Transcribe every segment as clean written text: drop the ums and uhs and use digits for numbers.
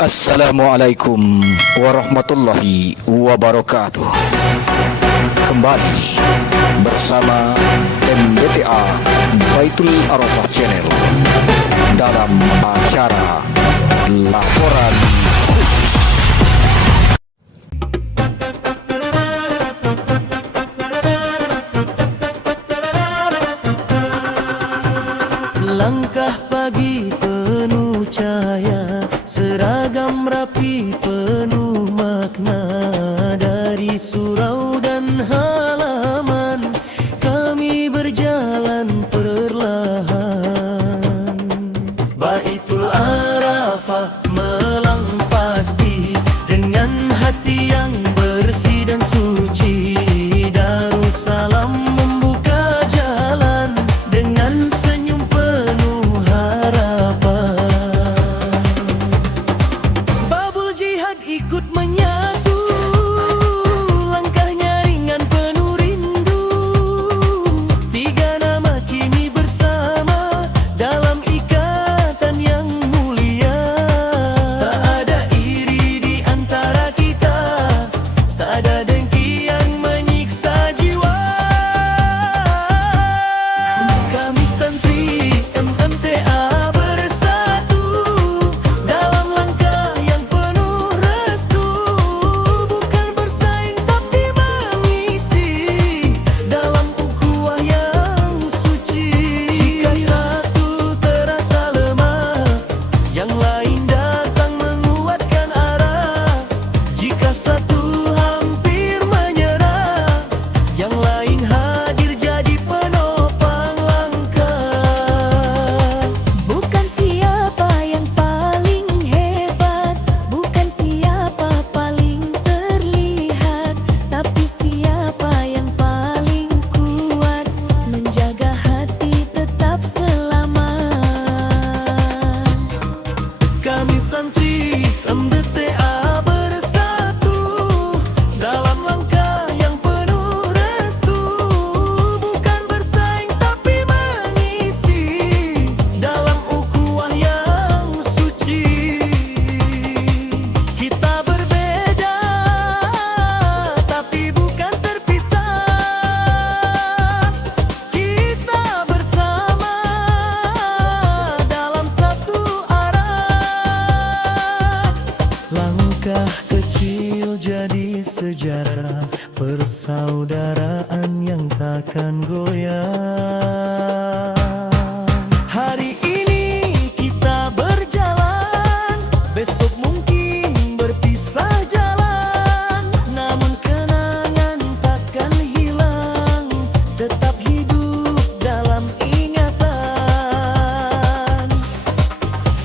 Assalamualaikum warahmatullahi wabarakatuh. Kembali bersama MBTA Baitul Arafah Channel dalam acara Laporan Khusus. Langkah pagi penuh cahaya, seragam rapi penuh makna. Dari surau dan halaman kami berjalan perlahan. Baitul Arafah melang pasti dengan hati yang bersih dan suci. Darussalam membuka jalan dengan senyum penuh harapan. Babul jihad ikut menyatu, langkahnya ringan penuh rindu. Tiga nama kini bersama dalam ikatan yang mulia. Tak ada iri di antara kita, tak ada dengki yang menyiksa jiwa. Kami santri MMTA bersatu dalam langkah yang penuh restu. Bukan bersaing tapi mengisi dalam ukhuwah yang suci. Jika satu terasa lemah, yang lain datang menguatkan arah. Jika satu hampir menyerah, yang lain hadir jadi penopang langkah. Bukan siapa yang paling hebat, bukan siapa paling terlihat, tapi siapa yang paling kuat menjaga hati tetap selamat. Kami santri MBTA bersatu dalam langkah yang penuh restu. Bukan bersaing tapi mengisi dalam ukhuwah yang suci. Kita berbeda tapi bukan terpisah. Kita bersama dalam satu arah. Langkah kecil jadi sejarah, persaudaraan yang takkan goyah. Hari ini kita berjalan, besok mungkin berpisah jalan. Namun kenangan takkan hilang, tetap hidup dalam ingatan.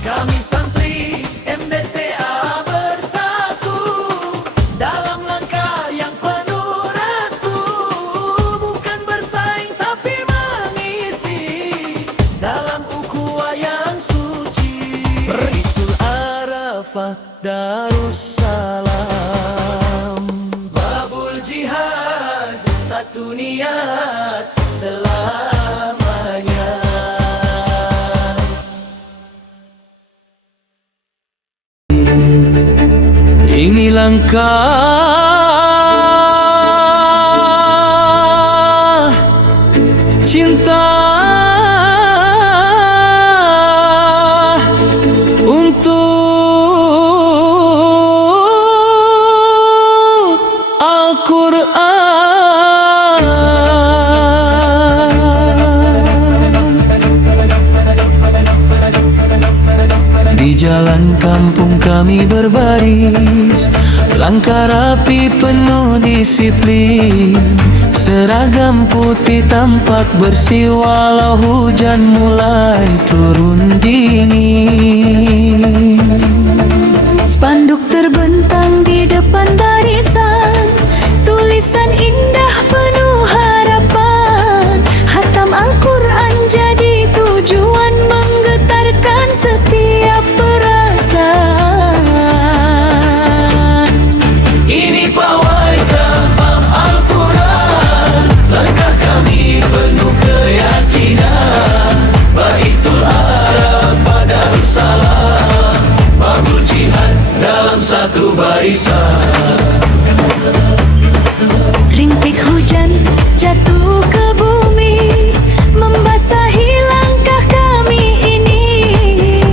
Kami santri MBTA bersatu dalam langkah yang penuh restu. Bukan bersaing tapi mengisi dalam ukhuwah yang suci. Baitul Arafah Darussalam, babul jihad satu niat selamanya. Ini langkah cinta untuk Al-Quran. Di jalan kampung kami berbaris, langkah rapi penuh disiplin. Seragam putih tampak bersih walau hujan mulai turun dingin. Spanduk terbentang di depan barisan, tulisan indah penuh harapan. Hatam Al-Quran jadi tujuan menggetarkan setiap perasaan. Ini pawai tahap Al-Quran, langkah kami penuh keyakinan. Baitul Arafah Darussalam. barisan. Rintik hujan jatuh ke bumi, membasahi langkah kami ini.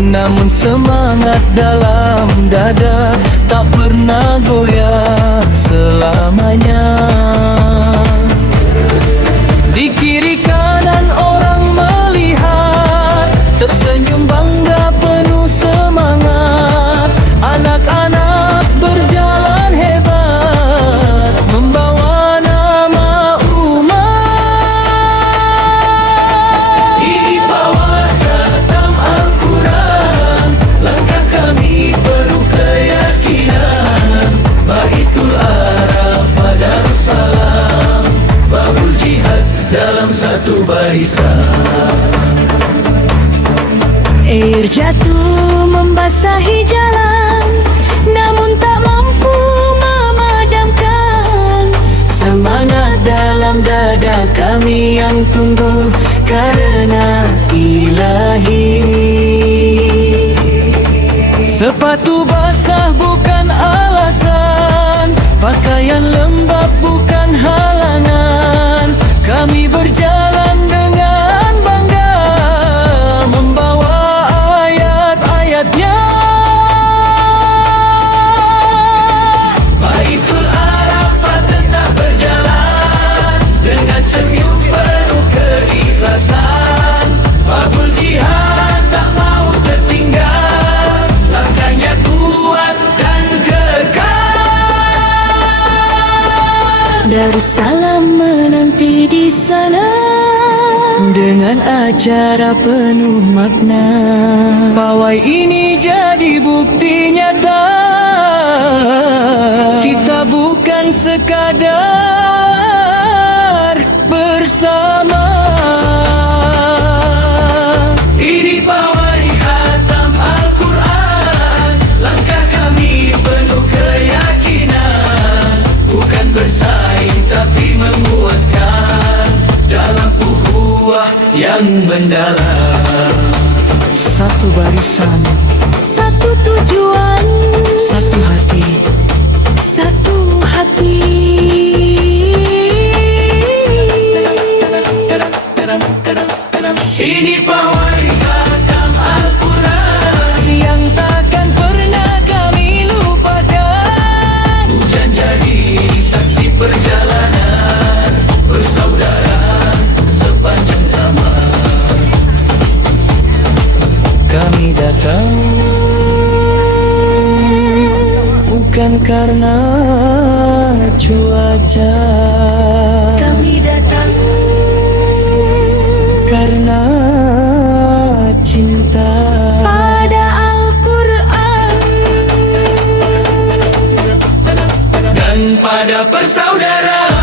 Namun semangat dalam dada tak pernah goyah selamanya. Di kiri kanan orang melihat, tersenyum bangga penuh semangat. Anak-anak berjalan hebat, membawa nama umat. Ini pawai khatam Al-Quran, langkah kami penuh keyakinan. Baitul Arafah Darussalam, babul jihad dalam satu barisan. Air jatuh membasahi jalan, namun tak mampu memadamkan Semangat dalam dada kami yang tumbuh karena ilahi. Sepatu basah bukan alasan, pakaian lembab bukan halangan. Kami berjalan dengan bangga, membawa ayat-ayatnya. Baitul Arafah tetap berjalan dengan senyum penuh keikhlasan. Babul jihad tak mau tertinggal, langkahnya kuat dan kekal. Darussalam menanti di sana Dengan acara penuh makna, pawai ini jadi bukti nyata. Kita bukan sekadar bersama. Ini pawai khatam Al-Quran, langkah kami penuh keyakinan. Bukan bersaing tapi menguatkan dalam ukhuwah yang mendalam. Satu barisan, satu tujuan, satu hati. satu hati. Ini pawai khatam Al-Quran yang takkan pernah kami lupakan. Hujan jadi saksi perjalanan, bersaudara sepanjang zaman. Kami datang bukan karena cuaca, Kami datang karena cinta. pada Al-Quran Dan pada persaudaraan.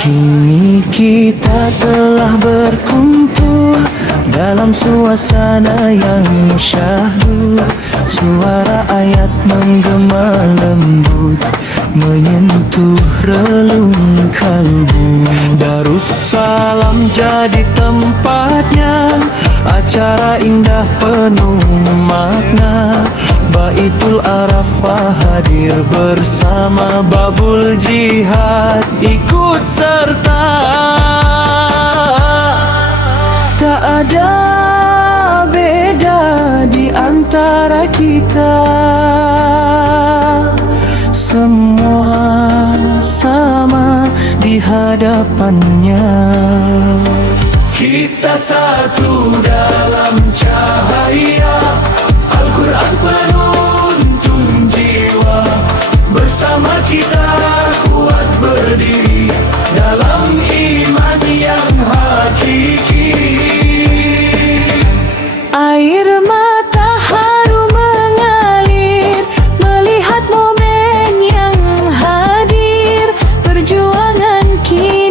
Kini kita telah berkumpul dalam suasana yang syahdu. Suara ayat menggema lembut, menyentuh relung kalbu. Darussalam jadi tempatnya, acara indah penuh makna. Baitul Arafah hadir bersama, babul jihad ikut serta. Tak ada beda di antara kita, semua sama di hadapannya. Kita satu dalam cahaya Al-Quran penuntun jiwa. Bersama kita kuat berdiri dalam iman yang hakiki. Air mata haru mengalir melihat momen yang hadir. Perjuangan kini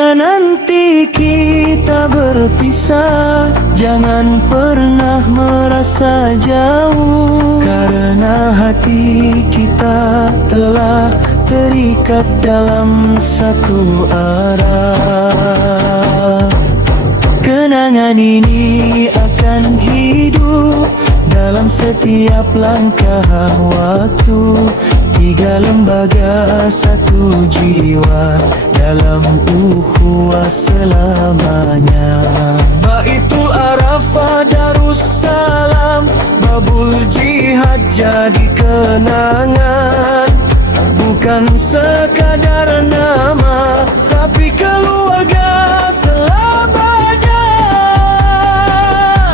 Jika nanti kita berpisah, jangan pernah merasa jauh, karena hati kita telah terikat dalam satu arah. Kenangan ini akan hidup dalam setiap langkah waktu. Tiga lembaga, satu jiwa, dalam ukhuwah selamanya. Baitul Arafah Darussalam, babul jihad jadi kenangan. Bukan sekadar nama, tapi keluarga selamanya.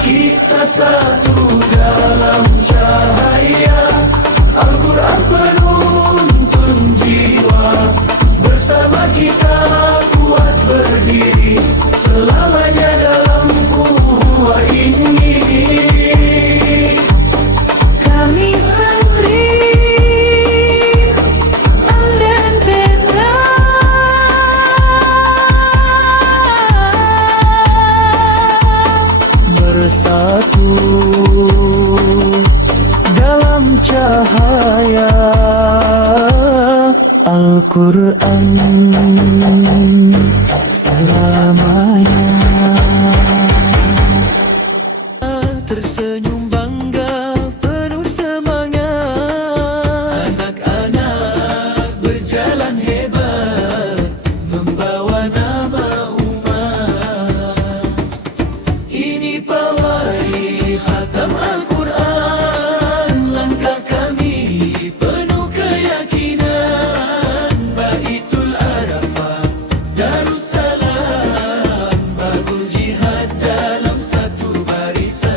Kita satu dalam cahaya Al-Quran penuntun jiwa. Bersama kita kuat berdiri selamanya dalam ukhuwah ini. Kami santri Al-Dentera bersatu dalam cahaya Al-Quran selamanya. Tersenyum bangga penuh semangat, anak-anak berjalan hebat membawa nama umat. Ini pawai khatam Al-Quran, langkah kami penuh keyakinan. Baitul Arafah Darussalam, babul jihad dalam satu barisan.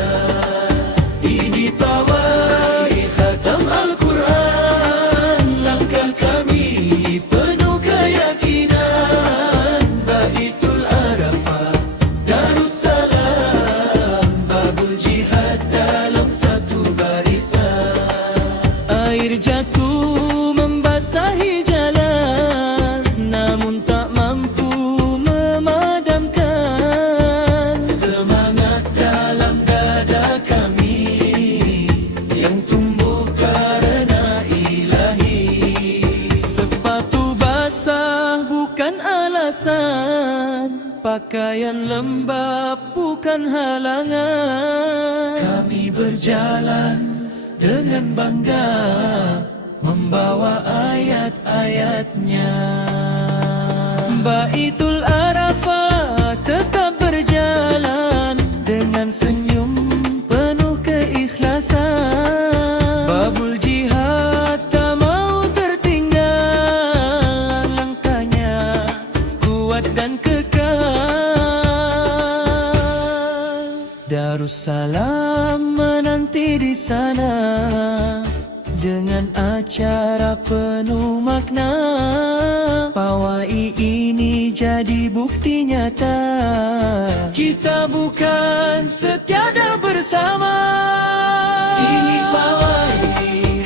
Ini pawai khatam Al-Quran, langkah kami penuh keyakinan. Baitul Arafah Darussalam, babul jihad dalam satu barisan. Air jatuh membasahi jalan, namun tak mampu memadamkan semangat dalam dada kami yang tumbuh karena ilahi. Sepatu basah bukan alasan, pakaian lembab bukan halangan. Kami berjalan dengan bangga membawa ayat-ayatnya. Baitul Arafah tetap berjalan dengan senyum penuh keikhlasan. Babul jihad tak mau tertinggal, langkahnya kuat dan kekal. Darussalam menanti di sana dengan acara penuh makna. Pawai ini jadi bukti nyata, kita bukan setiada bersama. Ini pawai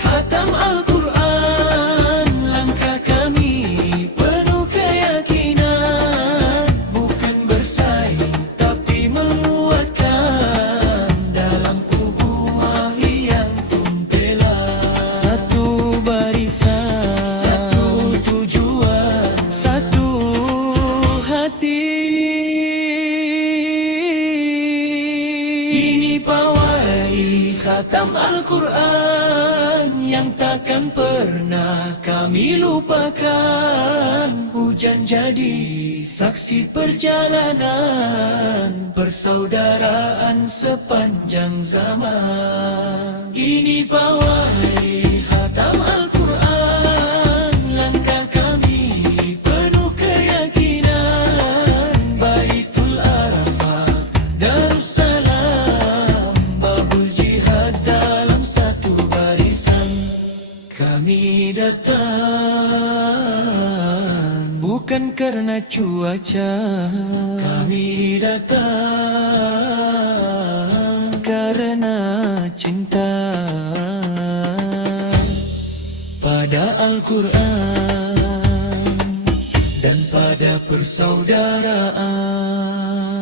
khatam Al-Quran, langkah kami penuh keyakinan. Bukan bersaing tapi menguatkan dalam ukhuwah yang tumpela. Satu barisan, satu tujuan, satu hati. Ini pawai khatam Al-Quran yang takkan pernah kami lupakan. Hujan jadi saksi perjalanan persaudaraan sepanjang zaman. Ini pawai khatam Al-Quran, langkah kami penuh keyakinan. Baitul Arafah Darussalam, babul jihad dalam satu barisan. Kami datang bukan karena cuaca, kami datang karena cinta pada Al-Quran dan pada persaudaraan.